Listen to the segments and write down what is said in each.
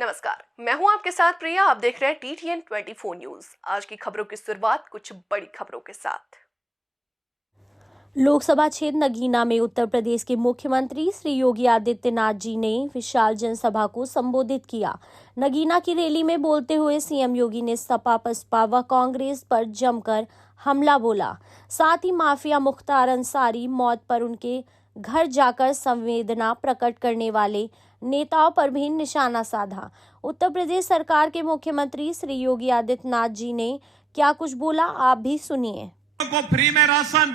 नमस्कार, मैं हूं आपके साथ प्रिया। आप देख रहे हैं TTN 24 न्यूज। आज की खबरों की शुरुआत कुछ बड़ी खबरों के साथ। लोकसभा क्षेत्र नगीना में उत्तर प्रदेश के मुख्यमंत्री श्री योगी आदित्यनाथ जी ने विशाल जनसभा को संबोधित किया। नगीना की रैली में बोलते हुए सीएम योगी ने सपा बसपा व कांग्रेस पर जमकर हमला बोला। साथ ही माफिया मुख्तार अंसारी मौत पर उनके घर जाकर संवेदना प्रकट करने वाले नेताओं पर भी निशाना साधा। उत्तर प्रदेश सरकार के मुख्यमंत्री श्री योगी आदित्यनाथ जी ने क्या कुछ बोला, आप भी सुनिए। को फ्री में राशन,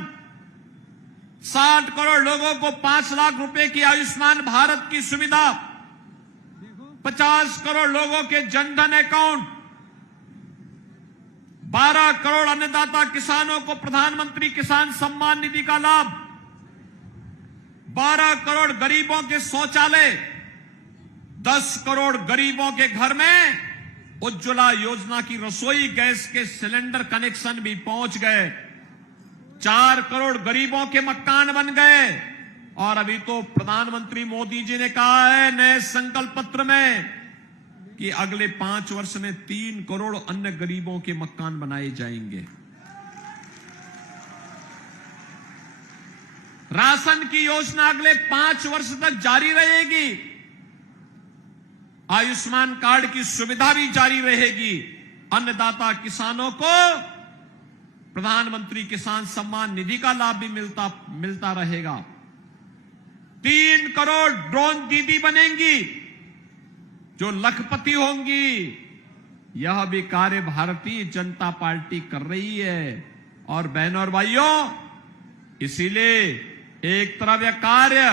60 करोड़ लोगों को 5 लाख रुपए की आयुष्मान भारत की सुविधा, 50 करोड़ लोगों के जनधन अकाउंट, 12 करोड़ अन्नदाता किसानों को प्रधानमंत्री किसान सम्मान निधि का लाभ, 12 करोड़ गरीबों के शौचालय, 10 करोड़ गरीबों के घर में उज्ज्वला योजना की रसोई गैस के सिलेंडर कनेक्शन भी पहुंच गए, 4 करोड़ गरीबों के मकान बन गए। और अभी तो प्रधानमंत्री मोदी जी ने कहा है नए संकल्प पत्र में कि अगले 5 वर्ष में 3 करोड़ अन्य गरीबों के मकान बनाए जाएंगे। राशन की योजना अगले 5 वर्ष तक जारी रहेगी, आयुष्मान कार्ड की सुविधा भी जारी रहेगी, अन्नदाता किसानों को प्रधानमंत्री किसान सम्मान निधि का लाभ भी मिलता रहेगा, 3 करोड़ ड्रोन दीदी बनेंगी जो लखपति होंगी। यह भी कार्य भारतीय जनता पार्टी कर रही है। और बहनों और भाइयों, इसीलिए एक तरफ यह कार्य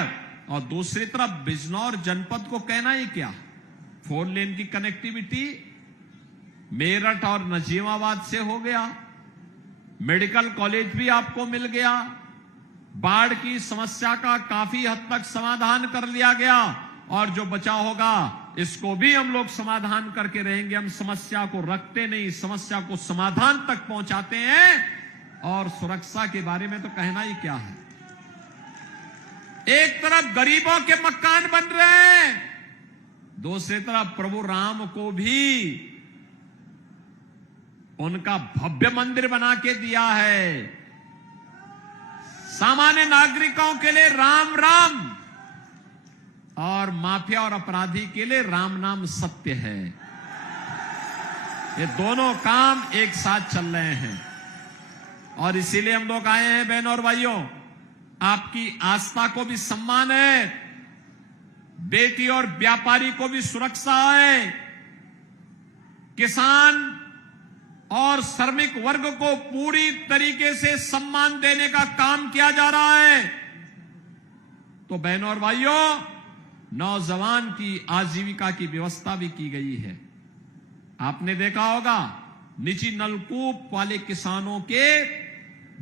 और दूसरी तरफ बिजनौर जनपद को कहना ही क्या, 4 लेन की कनेक्टिविटी मेरठ और नजीमाबाद से हो गया, मेडिकल कॉलेज भी आपको मिल गया, बाढ़ की समस्या का काफी हद तक समाधान कर लिया गया, और जो बचा होगा इसको भी हम लोग समाधान करके रहेंगे। हम समस्या को रखते नहीं, समस्या को समाधान तक पहुंचाते हैं। और सुरक्षा के बारे में तो कहना ही क्या है, एक तरफ गरीबों के मकान बन रहे हैं, दूसरी तरफ प्रभु राम को भी उनका भव्य मंदिर बना के दिया है। सामान्य नागरिकों के लिए राम राम और माफिया और अपराधी के लिए राम नाम सत्य है। ये दोनों काम एक साथ चल रहे हैं और इसीलिए हम लोग आए हैं। बहनों और भाइयों, आपकी आस्था को भी सम्मान है, बेटी और व्यापारी को भी सुरक्षा है, किसान और श्रमिक वर्ग को पूरी तरीके से सम्मान देने का काम किया जा रहा है। तो बहनों और भाइयों, नौजवान की आजीविका की व्यवस्था भी की गई है। आपने देखा होगा निजी नलकूप वाले किसानों के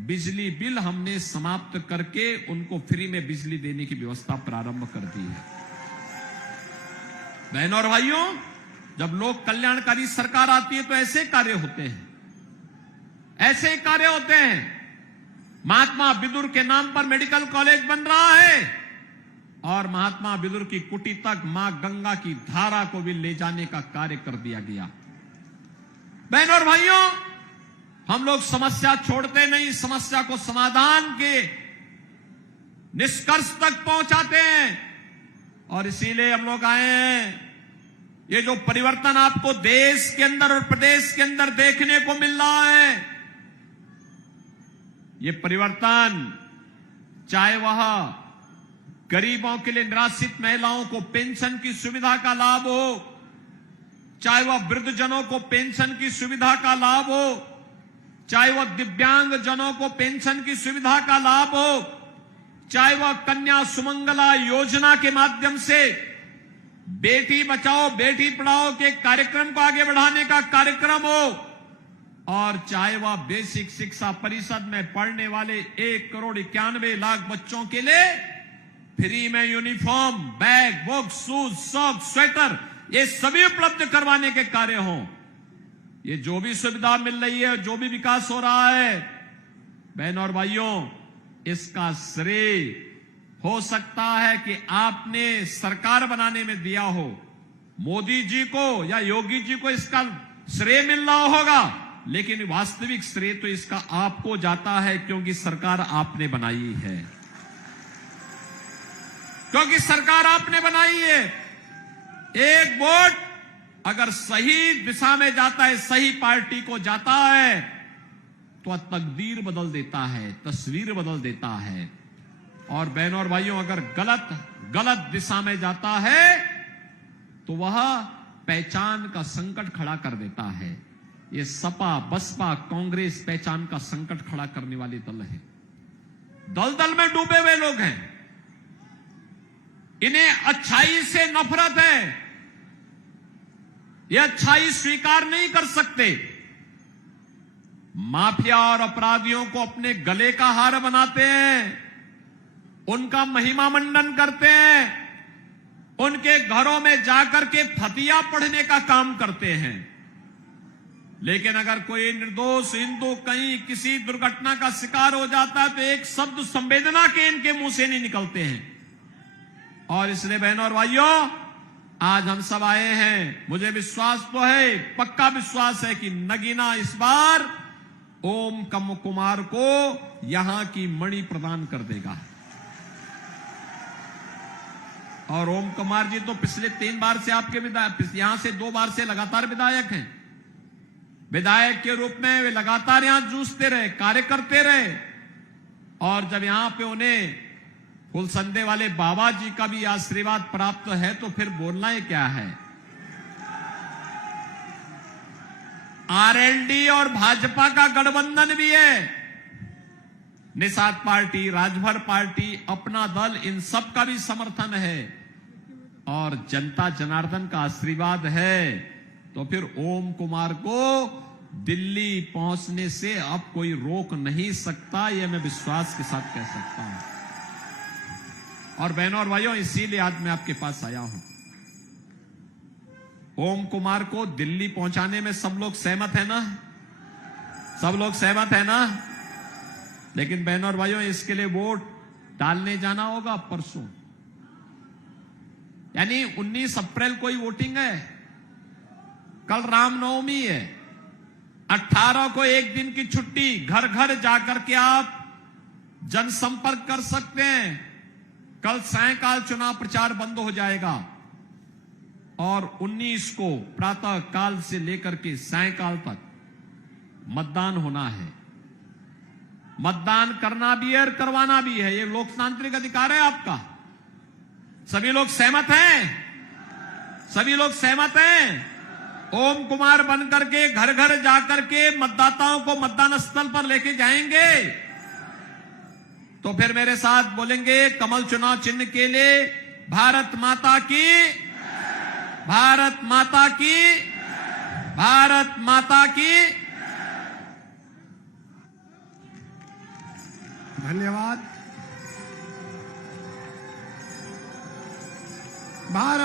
बिजली बिल हमने समाप्त करके उनको फ्री में बिजली देने की व्यवस्था प्रारंभ कर दी है। बहनों और भाइयों, जब लोक कल्याणकारी सरकार आती है तो ऐसे कार्य होते हैं, ऐसे कार्य होते हैं। महात्मा बिदुर के नाम पर मेडिकल कॉलेज बन रहा है और महात्मा बिदुर की कुटी तक मां गंगा की धारा को भी ले जाने का कार्य कर दिया गया। बहनों और भाइयों, हम लोग समस्या छोड़ते नहीं, समस्या को समाधान के निष्कर्ष तक पहुंचाते हैं। और इसीलिए हम लोग आए हैं। ये जो परिवर्तन आपको देश के अंदर और प्रदेश के अंदर देखने को मिल रहा है, ये परिवर्तन चाहे वह गरीबों के लिए निराश्रित महिलाओं को पेंशन की सुविधा का लाभ हो, चाहे वह वृद्धजनों को पेंशन की सुविधा का लाभ हो, चाहे वह दिव्यांग जनों को पेंशन की सुविधा का लाभ हो, चाहे वह कन्या सुमंगला योजना के माध्यम से बेटी बचाओ बेटी पढ़ाओ के कार्यक्रम को आगे बढ़ाने का कार्यक्रम हो, और चाहे वह बेसिक शिक्षा परिषद में पढ़ने वाले 1 करोड़ 91 लाख बच्चों के लिए फ्री में uniform, bag, book, shoes, socks, sweater, ये सभी उपलब्ध करवाने के कार्य हों। ये जो भी सुविधा मिल रही है, जो भी विकास हो रहा है, बहनों और भाइयों, इसका श्रेय हो सकता है कि आपने सरकार बनाने में दिया हो, मोदी जी को या योगी जी को इसका श्रेय मिल रहा होगा, लेकिन वास्तविक श्रेय तो इसका आपको जाता है, क्योंकि सरकार आपने बनाई है, क्योंकि सरकार आपने बनाई है। एक वोट अगर सही दिशा में जाता है, सही पार्टी को जाता है, तो तकदीर बदल देता है, तस्वीर बदल देता है। और बहनों और भाइयों, अगर गलत दिशा में जाता है तो वह पहचान का संकट खड़ा कर देता है। ये सपा, बसपा, कांग्रेस पहचान का संकट खड़ा करने वाले दल है, दलदल में डूबे हुए लोग हैं। इन्हें अच्छाई से नफरत है, ये अच्छाई स्वीकार नहीं कर सकते। माफिया और अपराधियों को अपने गले का हार बनाते हैं, उनका महिमा मंडन करते हैं, उनके घरों में जाकर के फतिया पढ़ने का काम करते हैं। लेकिन अगर कोई निर्दोष हिंदू कहीं किसी दुर्घटना का शिकार हो जाता है तो एक शब्द संवेदना के इनके मुंह से नहीं निकलते हैं। और इसलिए बहनों और भाइयों, आज हम सब आए हैं, मुझे विश्वास तो है, पक्का विश्वास है कि नगीना इस बार ओम कुमार को यहां की मणि प्रदान कर देगा। और ओम कुमार जी तो पिछले 3 बार से आपके विधायक, यहां से 2 बार से लगातार विधायक हैं। विधायक के रूप में वे लगातार यहां जूझते रहे, कार्य करते रहे। और जब यहां पे उन्हें कुलसंदे वाले बाबा जी का भी आशीर्वाद प्राप्त है तो फिर बोलना ही क्या है। आरएलडी और भाजपा का गठबंधन भी है, निषाद पार्टी, राजभर पार्टी, अपना दल, इन सब का भी समर्थन है और जनता जनार्दन का आशीर्वाद है। तो फिर ओम कुमार को दिल्ली पहुंचने से अब कोई रोक नहीं सकता, यह मैं विश्वास के साथ कह सकता हूं। और बहनों और भाइयों, इसीलिए आज मैं आपके पास आया हूं। ओम कुमार को दिल्ली पहुंचाने में सब लोग सहमत है ना? सब लोग सहमत है ना? लेकिन बहनों और भाइयों, इसके लिए वोट डालने जाना होगा परसों, यानी 19 अप्रैल को ही वोटिंग है। कल रामनवमी है, 18 को एक दिन की छुट्टी, घर घर जाकर के आप जनसंपर्क कर सकते हैं। कल सायंकाल चुनाव प्रचार बंद हो जाएगा और 19 को प्रातः काल से लेकर के सायंकाल तक मतदान होना है। मतदान करना भी है और करवाना भी है, ये लोकतांत्रिक अधिकार है आपका। सभी लोग सहमत हैं? सभी लोग सहमत हैं? ओम कुमार बनकर के घर घर जाकर के मतदाताओं को मतदान स्थल पर लेके जाएंगे? तो फिर मेरे साथ बोलेंगे, कमल चुनाव चिन्ह के लिए भारत माता की, भारत माता की, भारत माता की। धन्यवाद। भारत